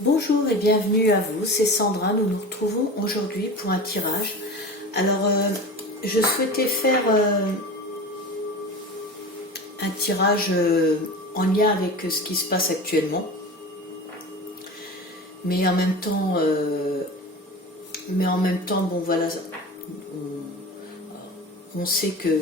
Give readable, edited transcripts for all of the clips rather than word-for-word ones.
Bonjour et bienvenue à vous, c'est Sandra, nous nous retrouvons aujourd'hui pour un tirage. Alors, je souhaitais faire un tirage en lien avec ce qui se passe actuellement, mais en même temps, bon voilà, on sait que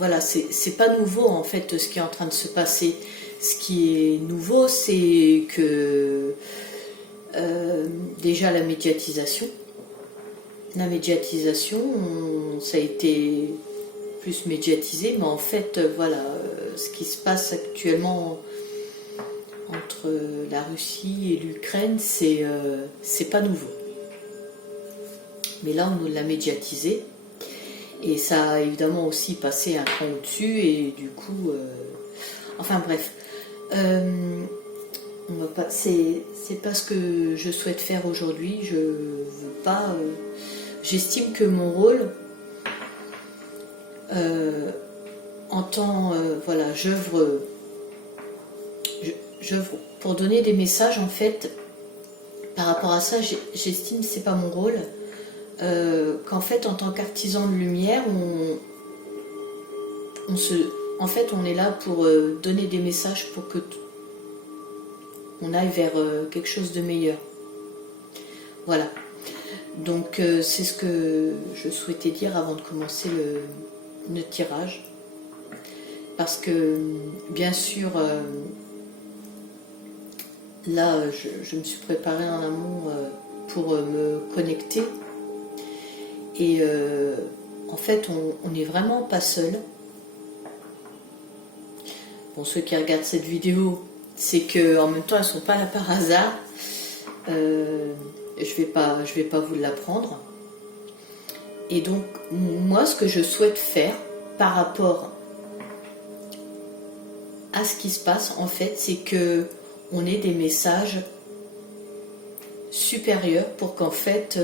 voilà, c'est pas nouveau en fait ce qui est en train de se passer. Ce qui est nouveau, c'est que déjà la médiatisation, ça a été plus médiatisé, mais en fait, voilà, ce qui se passe actuellement entre la Russie et l'Ukraine, c'est pas nouveau. Mais là, on nous l'a médiatisé, et ça a évidemment aussi passé un cran au-dessus, et du coup, enfin bref. C'est pas ce que je souhaite faire aujourd'hui. Je veux pas. J'estime que mon rôle en tant voilà, j'œuvre pour donner des messages en fait. Par rapport à ça, j'estime que c'est pas mon rôle. Qu'en fait, en tant qu'artisan de lumière, en fait, on est là pour donner des messages pour que on aille vers quelque chose de meilleur. Voilà. Donc c'est ce que je souhaitais dire avant de commencer le tirage. Parce que bien sûr, là je me suis préparée en amont pour me connecter. Et en fait on n'est vraiment pas seul. Bon, ceux qui regardent cette vidéo, c'est que en même temps elles sont pas là par hasard. Je vais pas vous l'apprendre. Et donc moi ce que je souhaite faire par rapport à ce qui se passe en fait, c'est que on ait des messages supérieurs pour qu'en fait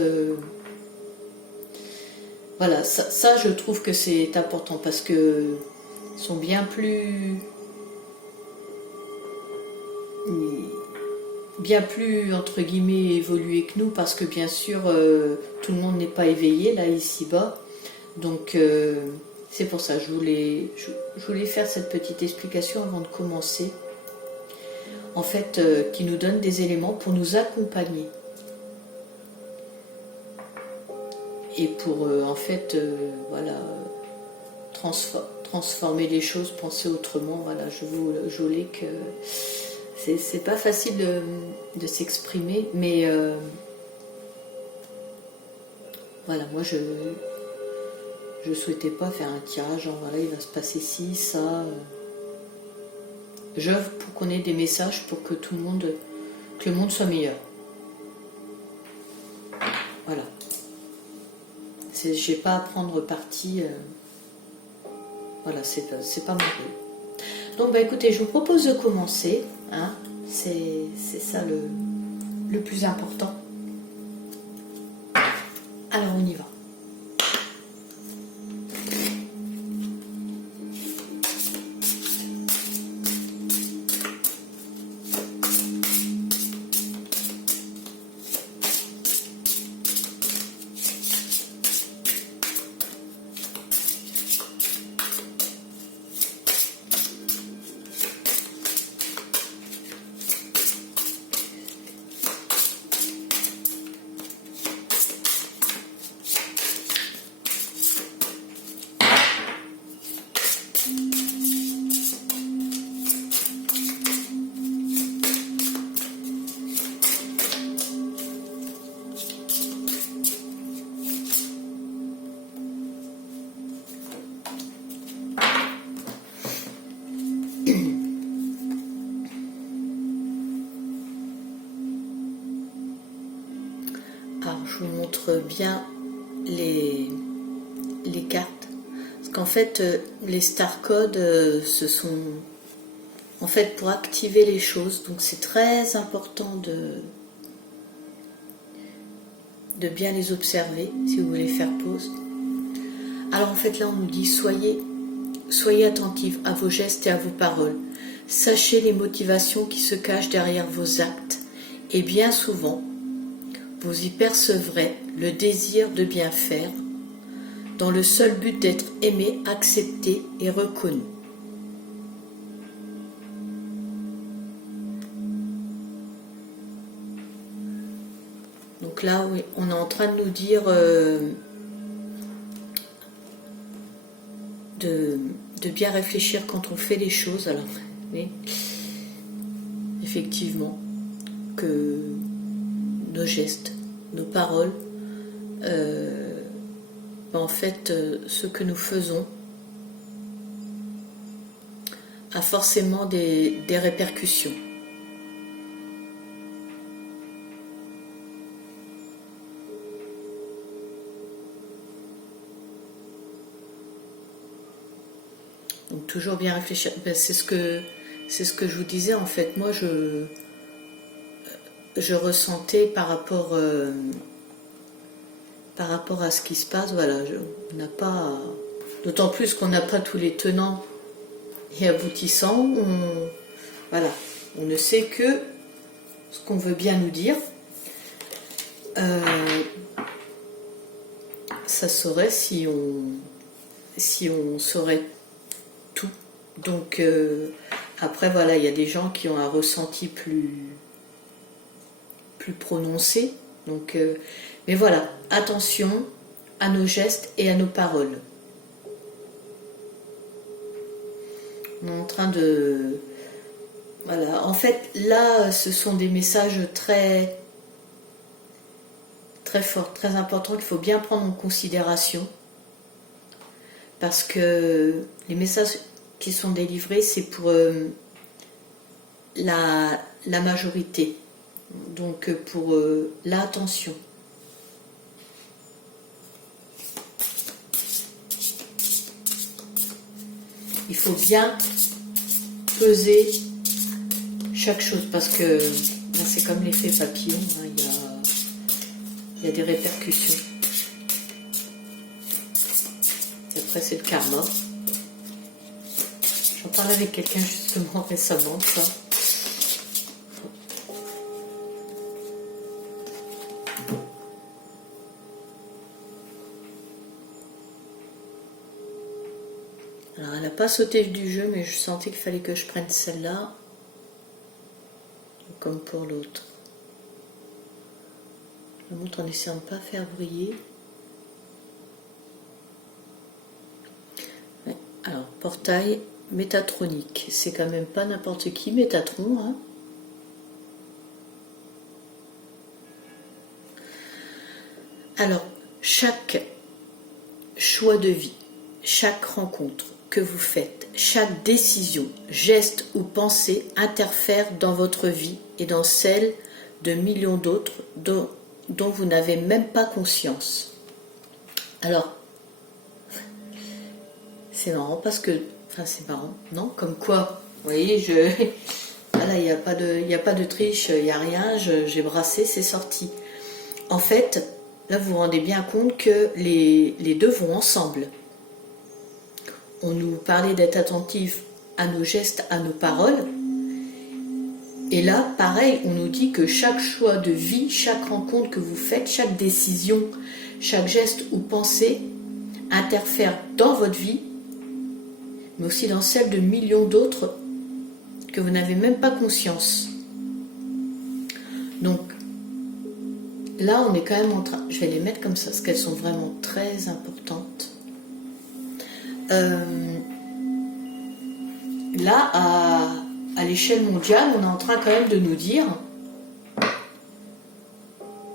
voilà, ça je trouve que c'est important parce que ils sont bien plus entre guillemets évolués que nous, parce que bien sûr tout le monde n'est pas éveillé là ici-bas, donc c'est pour ça je voulais faire cette petite explication avant de commencer, en fait qui nous donne des éléments pour nous accompagner et pour en fait voilà, transformer les choses, penser autrement. Voilà, je voulais que c'est pas facile de s'exprimer, mais voilà, moi je souhaitais pas faire un tirage genre voilà, il va se passer ci, ça. J'œuvre pour qu'on ait des messages pour que que le monde soit meilleur. Voilà. J'ai pas à prendre parti. Voilà, c'est pas mon rôle. Donc bah écoutez, je vous propose de commencer. Hein, c'est ça le plus important. Alors on y va. Alors je vous montre bien les cartes, parce qu'en fait les star codes ce sont en fait pour activer les choses, donc c'est très important de bien les observer si vous voulez faire pause. Alors en fait là on nous dit soyez attentifs à vos gestes et à vos paroles, sachez les motivations qui se cachent derrière vos actes Et bien souvent, vous y percevrez le désir de bien faire, dans le seul but d'être aimé, accepté et reconnu. Donc là, oui, on est en train de nous dire de bien réfléchir quand on fait les choses. Alors, oui, effectivement, que nos gestes, nos paroles, en fait, ce que nous faisons a forcément des répercussions. Donc toujours bien réfléchir. Ben, c'est ce que je vous disais en fait. Moi, je ressentais par rapport à ce qui se passe. Voilà, on n'a pas. D'autant plus qu'on n'a pas tous les tenants et aboutissants. Voilà, on ne sait que ce qu'on veut bien nous dire. Ça saurait si on saurait tout. Donc après voilà, il y a des gens qui ont un ressenti plus prononcé. Donc mais voilà, attention à nos gestes et à nos paroles. On est en train de voilà, en fait là ce sont des messages très forts, très importants qu'il faut bien prendre en considération. Parce que les messages qui sont délivrés, c'est pour la majorité, donc pour l'attention. Il faut bien peser chaque chose, parce que c'est comme l'effet papillon, hein, il y a des répercussions. Après, c'est le karma. J'en parlais avec quelqu'un justement récemment, ça. Alors, elle n'a pas sauté du jeu, mais je sentais qu'il fallait que je prenne celle-là, comme pour l'autre. Je la montre en essayant de ne pas faire briller. Alors, portail métatronique, c'est quand même pas n'importe qui, Métatron, hein. Alors, chaque choix de vie, chaque rencontre que vous faites, chaque décision, geste ou pensée interfère dans votre vie et dans celle de millions d'autres dont vous n'avez même pas conscience. Alors, c'est marrant parce que, enfin c'est marrant, non? Comme quoi, vous voyez, voilà, il n'y a pas de triche, il n'y a rien, j'ai brassé, c'est sorti. En fait, là vous vous rendez bien compte que les deux vont ensemble. On nous parlait d'être attentif à nos gestes, à nos paroles. Et là, pareil, on nous dit que chaque choix de vie, chaque rencontre que vous faites, chaque décision, chaque geste ou pensée interfère dans votre vie, mais aussi dans celle de millions d'autres que vous n'avez même pas conscience. Donc, là, on est quand même en train... Je vais les mettre comme ça, parce qu'elles sont vraiment très importantes. Là, à l'échelle mondiale, on est en train quand même de nous dire,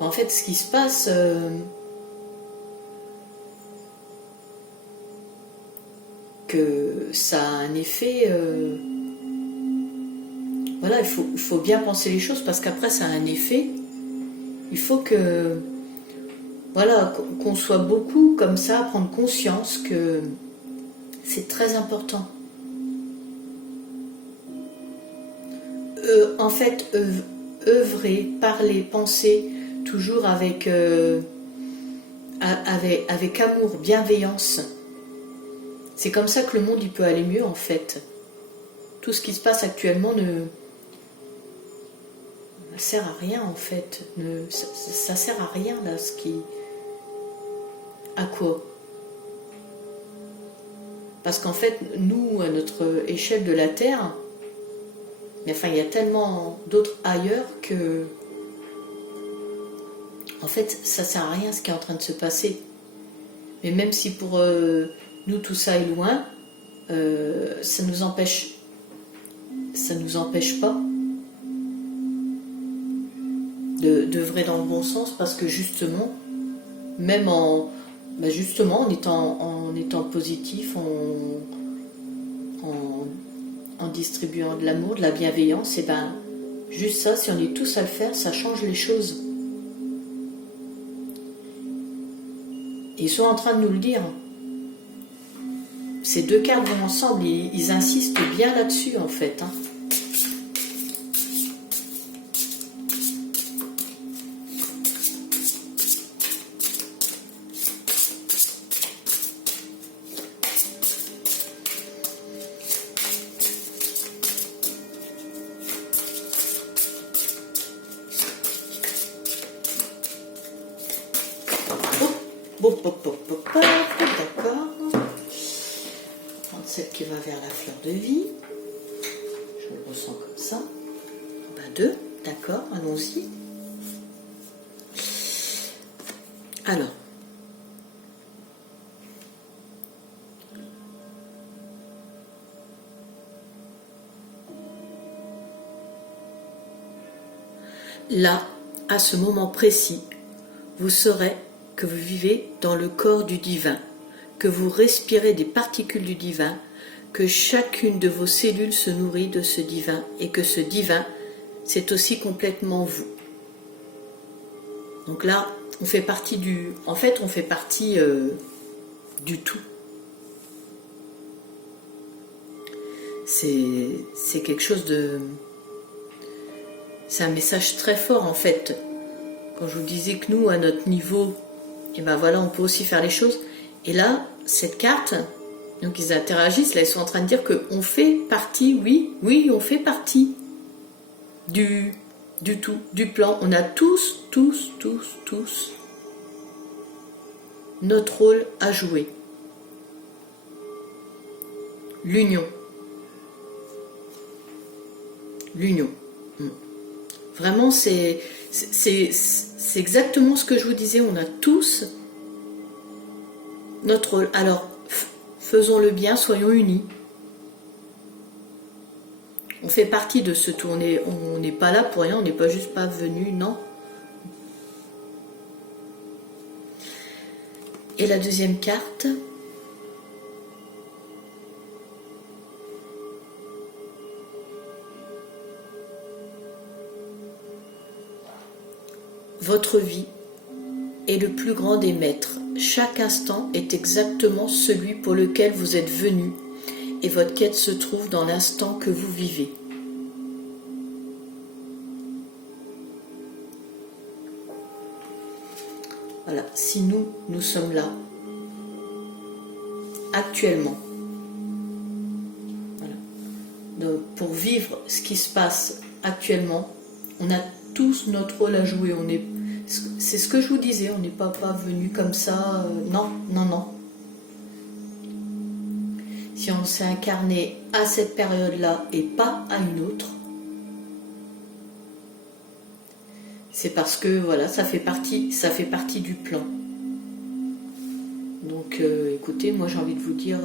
en fait, ce qui se passe, que ça a un effet, voilà, il faut bien penser les choses, parce qu'après ça a un effet. Il faut que, voilà, qu'on soit beaucoup comme ça à prendre conscience que c'est très important. En fait, œuvrer, parler, penser, toujours avec amour, bienveillance. C'est comme ça que le monde il peut aller mieux en fait. Tout ce qui se passe actuellement sert à rien en fait. Ça sert à rien là, ce qui... À quoi? Parce qu'en fait, nous, à notre échelle de la Terre, mais enfin, il y a tellement d'autres ailleurs que... En fait, ça sert à rien ce qui est en train de se passer. Mais même si pour nous tout ça est loin, ça nous empêche pas d'œuvrer dans le bon sens, parce que justement, même en étant positif, en distribuant de l'amour, de la bienveillance, et ben juste ça, si on est tous à le faire, ça change les choses. Ils sont en train de nous le dire. Ces deux cartes vont ensemble, ils insistent bien là-dessus en fait. D'accord. Prendre celle qui va vers la fleur de vie. Je le ressens comme ça. Ben 2, d'accord, allons-y. Alors. Là, à ce moment précis, vous saurez que vous vivez dans le corps du divin, que vous respirez des particules du divin, que chacune de vos cellules se nourrit de ce divin et que ce divin, c'est aussi complètement vous. Donc là, on fait partie du... En fait, on fait partie du tout. C'est quelque chose de... C'est un message très fort en fait. Quand je vous disais que nous, à notre niveau, et ben voilà, on peut aussi faire les choses. Et là, cette carte, donc ils interagissent, là ils sont en train de dire qu'on fait partie, oui, on fait partie du tout, du plan. On a tous notre rôle à jouer. L'union. Vraiment, c'est exactement ce que je vous disais. On a tous notre rôle. Alors, faisons le bien, soyons unis. On fait partie de ce tout. On n'est pas là pour rien, on n'est pas juste pas venu, non. Et la deuxième carte. Votre vie est le plus grand des maîtres. Chaque instant est exactement celui pour lequel vous êtes venu et votre quête se trouve dans l'instant que vous vivez. Voilà, si nous sommes là, actuellement, voilà. Donc, pour vivre ce qui se passe actuellement, on a tous notre rôle à jouer. C'est ce que je vous disais, on n'est pas venu comme ça, non. Si on s'est incarné à cette période-là et pas à une autre, c'est parce que voilà, ça fait partie du plan. Donc écoutez, moi j'ai envie de vous dire,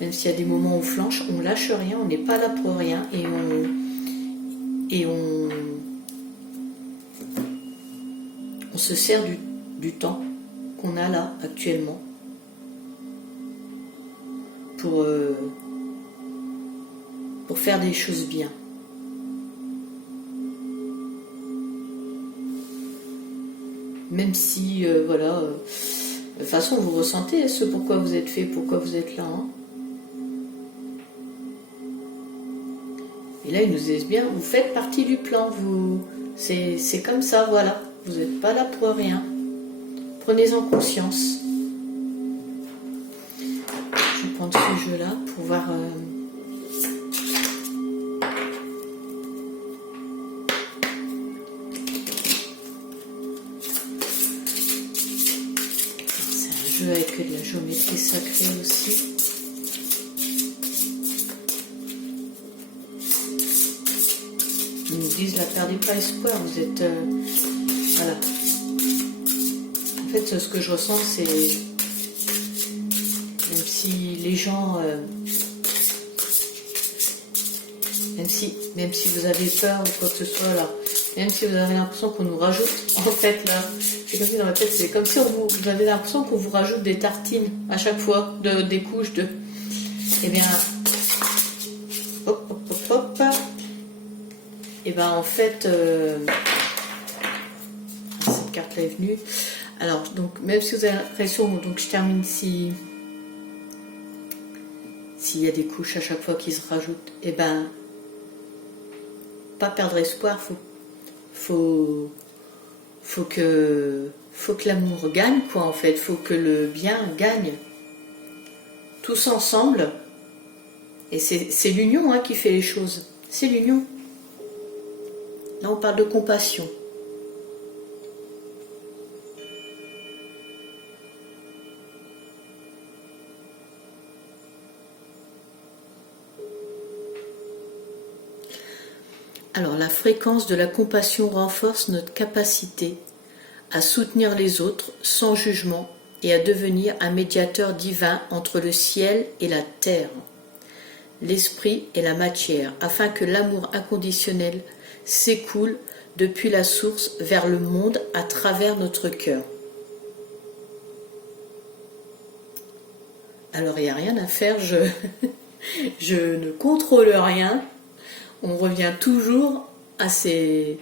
même s'il y a des moments où on flanche, on lâche rien, on n'est pas là pour rien et on se sert du temps qu'on a là actuellement pour faire des choses bien. Même si, voilà, de toute façon vous ressentez ce pourquoi vous êtes fait, pourquoi vous êtes là. Et là ils nous disent bien, vous faites partie du plan, c'est comme ça, voilà. Vous n'êtes pas là pour rien. Prenez-en conscience. Je vais prendre ce jeu-là pour voir... jeu avec de la géométrie sacrée aussi. Ils nous disent, la perdez pas espoir, vous êtes... voilà. En fait, ce que je ressens, c'est... Même si les gens... même si vous avez peur ou quoi que ce soit, là, même si vous avez l'impression qu'on nous rajoute, en fait, là, c'est comme si dans la tête, c'est comme si vous avez l'impression qu'on vous rajoute des tartines à chaque fois, des couches de... Eh bien... Hop, hop, hop, hop. Et ben en fait, cette carte-là est venue. Alors, donc, même si vous avez l'impression, donc je termine s'il y a des couches à chaque fois qui se rajoutent, et ben, pas perdre espoir, faut que l'amour gagne, quoi, en fait, faut que le bien gagne. Tous ensemble, et c'est l'union qui fait les choses, c'est l'union. Là, on parle de compassion. Alors, la fréquence de la compassion renforce notre capacité à soutenir les autres sans jugement et à devenir un médiateur divin entre le ciel et la terre, l'esprit et la matière, afin que l'amour inconditionnel s'écoule depuis la source vers le monde à travers notre cœur. Alors il n'y a rien à faire, je ne contrôle rien, on revient toujours à ces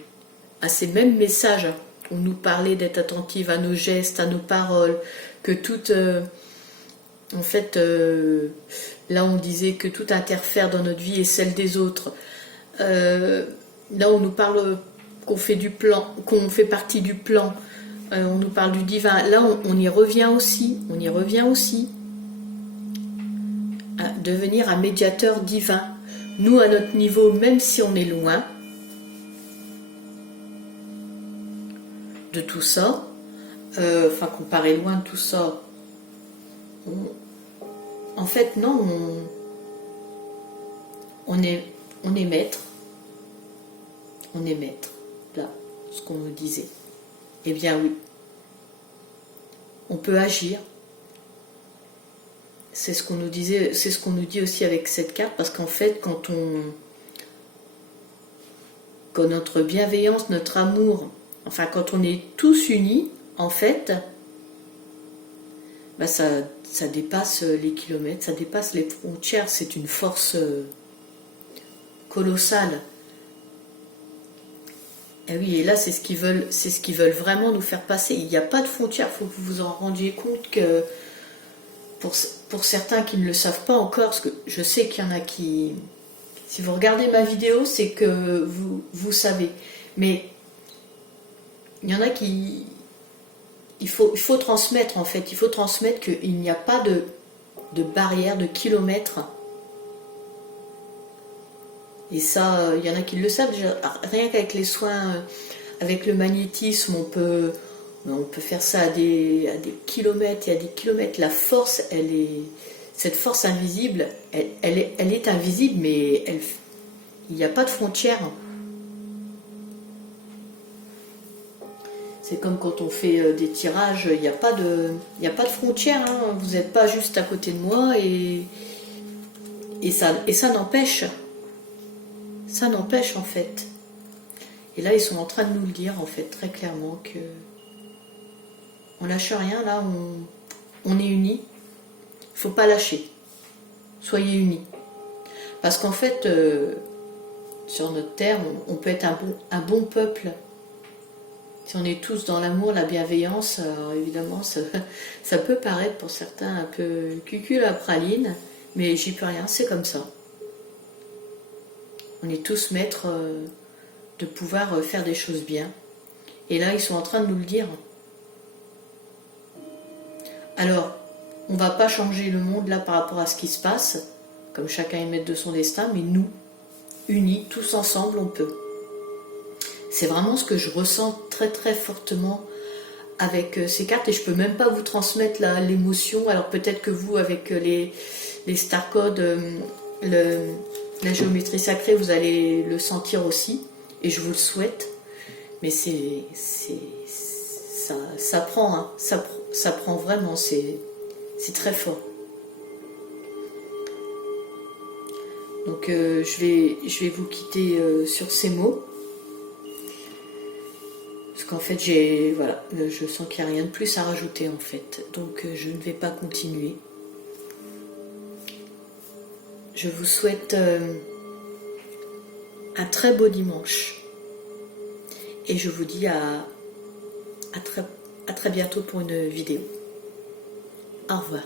mêmes messages. On nous parlait d'être attentive à nos gestes, à nos paroles, que tout... en fait, là on disait que tout interfère dans notre vie et celle des autres. Là on nous parle qu'on fait du plan, qu'on fait partie du plan, on nous parle du divin. Là on y revient aussi, à devenir un médiateur divin. Nous à notre niveau, même si on est loin de tout ça, enfin qu'on paraît loin de tout ça, en fait non, on est maître. On est maître, là, ce qu'on nous disait. Eh bien oui, on peut agir. C'est ce qu'on nous disait, c'est ce qu'on nous dit aussi avec cette carte, parce qu'en fait, quand notre bienveillance, notre amour, enfin quand on est tous unis, en fait, bah ça dépasse les kilomètres, ça dépasse les frontières, c'est une force colossale. Et oui, et là, c'est ce qu'ils veulent vraiment nous faire passer. Il n'y a pas de frontières, il faut que vous vous en rendiez compte que pour certains qui ne le savent pas encore, parce que je sais qu'il y en a qui... Si vous regardez ma vidéo, c'est que vous savez. Mais il y en a qui... Il faut transmettre, en fait. Il faut transmettre qu'il n'y a pas de barrière, de kilomètres. Et ça, il y en a qui le savent déjà. Rien qu'avec les soins, avec le magnétisme, on peut faire ça à des kilomètres et à des kilomètres. La force, cette force invisible, elle est invisible, mais il n'y a pas de frontière. C'est comme quand on fait des tirages, il n'y a pas de frontière. Hein. Vous n'êtes pas juste à côté de moi et ça n'empêche. Ça n'empêche en fait. Et là, ils sont en train de nous le dire en fait très clairement que on lâche rien. Là, on est unis. Il faut pas lâcher. Soyez unis. Parce qu'en fait, sur notre terre, on peut être un bon peuple. Si on est tous dans l'amour, la bienveillance, alors évidemment, ça peut paraître pour certains un peu cucul à praline, mais j'y peux rien, c'est comme ça. On est tous maîtres de pouvoir faire des choses bien. Et là, ils sont en train de nous le dire. Alors, on ne va pas changer le monde là par rapport à ce qui se passe, comme chacun est maître de son destin, mais nous, unis, tous ensemble, on peut. C'est vraiment ce que je ressens très très fortement avec ces cartes et je peux même pas vous transmettre l'émotion. Alors peut-être que vous, avec les star codes, la géométrie sacrée, vous allez le sentir aussi, et je vous le souhaite. Mais ça prend, hein, ça prend vraiment, c'est très fort. Donc je vais vous quitter sur ces mots. Parce qu'en fait, voilà, je sens qu'il n'y a rien de plus à rajouter en fait. Donc je ne vais pas continuer. Je vous souhaite un très beau dimanche. Et je vous dis à très bientôt pour une vidéo. Au revoir.